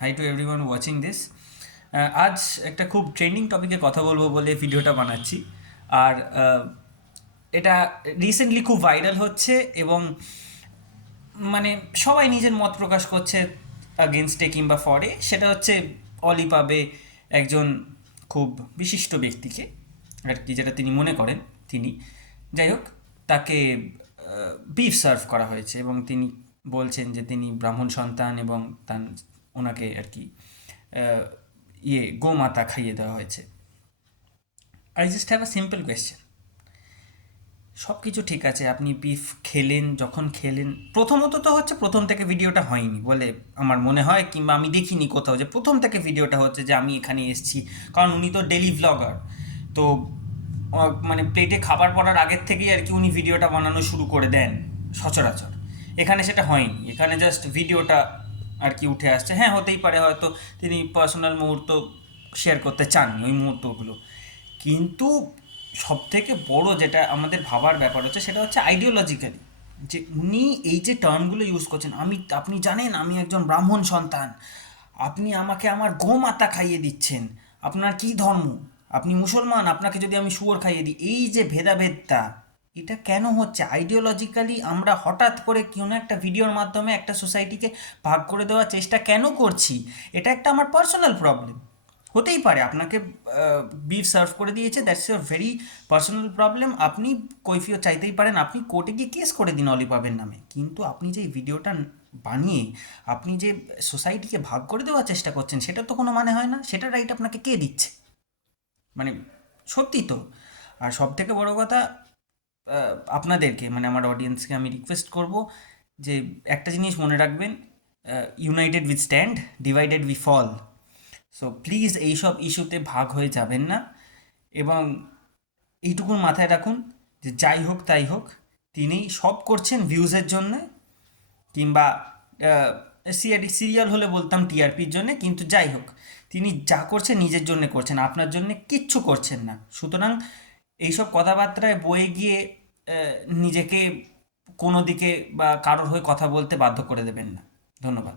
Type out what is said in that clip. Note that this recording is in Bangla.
High to everyone watching this. আজ একটা খুব ট্রেন্ডিং টপিকে কথা বলবো বলে ভিডিওটা বানাচ্ছি। আর এটা রিসেন্টলি খুব ভাইরাল হচ্ছে এবং মানে সবাই নিজের মত প্রকাশ করছে আগেনস্টে কিংবা ফরে। সেটা হচ্ছে অলি পাবে একজন খুব বিশিষ্ট ব্যক্তিকে আর কি, যেটা তিনি মনে করেন। তিনি যাই হোক, তাকে বিফ সার্ভ করা হয়েছে এবং তিনি বলছেন যে তিনি ব্রাহ্মণ সন্তান এবং তার ওনাকে আর কি গোমাতা খাইয়ে দেওয়া হয়েছে। I just have a simple question. সব কিছু ঠিক আছে, আপনি বিফ খেলেন, যখন খেলেন প্রথমত তো হচ্ছে প্রথম থেকে ভিডিওটা হয়নি বলে আমার মনে হয়, কিংবা আমি দেখিনি কোথাও যে প্রথম থেকে ভিডিওটা হচ্ছে যে আমি এখানে এসেছি। কারণ উনি তো ডেলি ভ্লগার, তো মানে প্লেটে খাবার পড়ার আগের থেকেই আর কি উনি ভিডিওটা বানানো শুরু করে দেন সচরাচর। এখানে সেটা হয়নি, এখানে জাস্ট ভিডিওটা আর কি উঠে আসছে। হ্যাঁ, হতেই পারে হয়তো তিনি পার্সোনাল মুহূর্ত শেয়ার করতে চাননি ওই মুহূর্তগুলো, কিন্তু সব থেকে বড় যেটা আমাদের ভাবার ব্যাপার হচ্ছে সেটা হচ্ছে আইডিওলজিক্যালি যে উনি এই যে টার্মগুলো ইউজ করছেন। আপনি জানেন আমি একজন ব্রাহ্মণ সন্তান, আপনি আমাকে আমার গোমাতা খাইয়ে দিচ্ছেন, আপনার কি ধর্ম, আপনি মুসলমান, আপনাকে যদি আমি শুয়োর খাইয়ে দিই, এই যে ভেদাভেদটা, এটা কেন হচ্ছে? আইডিওলজিক্যালি আমরা হঠাৎ করে কোনো একটা ভিডিওর মাধ্যমে একটা সোসাইটিকে ভাগ করে দেওয়ার চেষ্টা কেন করছি? এটা একটা আমার পার্সোনাল প্রবলেম। হতেই পারে আপনাকে বিফ সার্ভ করে দিয়েছে, that's your very personal problem. আপনি কৈফিয়ত চাইতেই পারেন, আপনি কোর্টে গিয়ে কেস করে দিন অলিভাবের নামে। কিন্তু আপনি যে এই ভিডিওটা বানিয়ে আপনি যে সোসাইটিকে ভাগ করে দেওয়ার চেষ্টা করছেন, সেটা তো কোনো মানে হয় না। সেটা রাইট আপনাকে কে দিচ্ছে? মানে সত্যি তো। আর সব থেকে বড় কথা, আপনাদেরকে মানে আমার অডিয়েন্সকে আমি রিকোয়েস্ট করব যে একটা জিনিস মনে রাখবেন, united we stand, divided we fall. So please এইসব ইস্যুতে ভাগ হয়ে যাবেন না। এবং এইটুকুন মাথায় রাখুন যে যাই হোক তাই হোক, তিনি সব করছেন ভিউজের জন্য, কিংবা সিরিয়াল হলে বলতাম টিআরপির জন্যে, কিন্তু যাই হোক তিনি যা করছেন নিজের জন্য করছেন, আপনার জন্য কিচ্ছু করছেন না। সুতরাং এইসব কথাবার্তায় বয়ে গিয়ে নিজেকে কোনো দিকে বা কারোর হয়ে কথা বলতে বাধ্য করে দেবেন না। ধন্যবাদ।